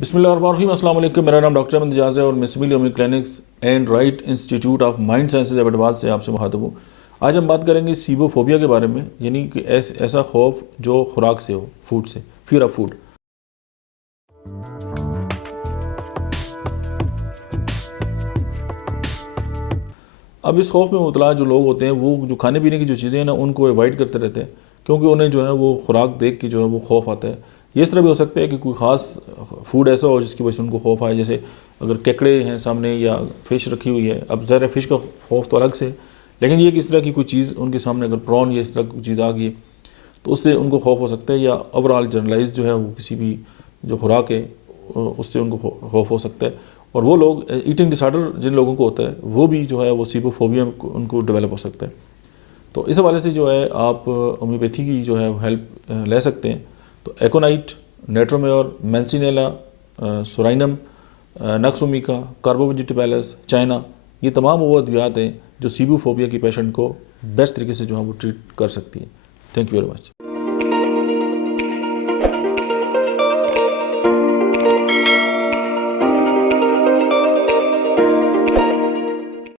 बिस्मिल्लाहिर्रहमानिर्रहीम, अस्सलाम वालेकुम। मेरा नाम डॉक्टर अहमद एजाज है और मैं similia clinics and right institute of mind sciences Ahmedabad से आपसे मुखातब हूँ। आज हम बात करेंगे सीबोफोबिया के बारे में, यानी कि ऐसा खौफ जो खुराक से हो, फूड से, फियर ऑफ फूड। अब इस खौफ में मुबतला जो लोग होते हैं वो जो खाने पीने की जो चीज़ें हैं ना उनको अवॉइड करते रहते हैं, क्योंकि उन्हें जो है वो खुराक देख के जो है वो खौफ आता है। ये इस तरह भी हो सकता है कि कोई ख़ास फूड ऐसा हो जिसकी वजह से उनको खौफ आए, जैसे अगर केकड़े हैं सामने या फ़िश रखी हुई है। अब ज़रा फ़िश का खौफ तो अलग से है, लेकिन ये कि इस तरह की कोई चीज़ उनके सामने अगर प्रॉन या इस तरह की चीज़ आ गई तो उससे उनको खौफ हो सकता है, या ओवरऑल जनरलाइज जो है वो किसी भी जो खुराक है उससे उनको खौफ हो सकता है। और वो लोग ईटिंग डिसऑर्डर जिन लोगों को होता है वो भी जो है वो सीबोफोबिया उनको डेवलप हो सकता है। तो इस हवाले से जो है आप होम्योपैथी की जो है हेल्प ले सकते हैं। तो एकोनाइट, नेट्रोमेयर, मैंसिनेला, सोराइनम, नक्सोमिका, कार्बोवेजिटेबल्स, चाइना, ये तमाम वो अद्वियात हैं जो सीबोफोबिया की पेशेंट को बेस्ट तरीके से जो है वो ट्रीट कर सकती है। Thank you very much.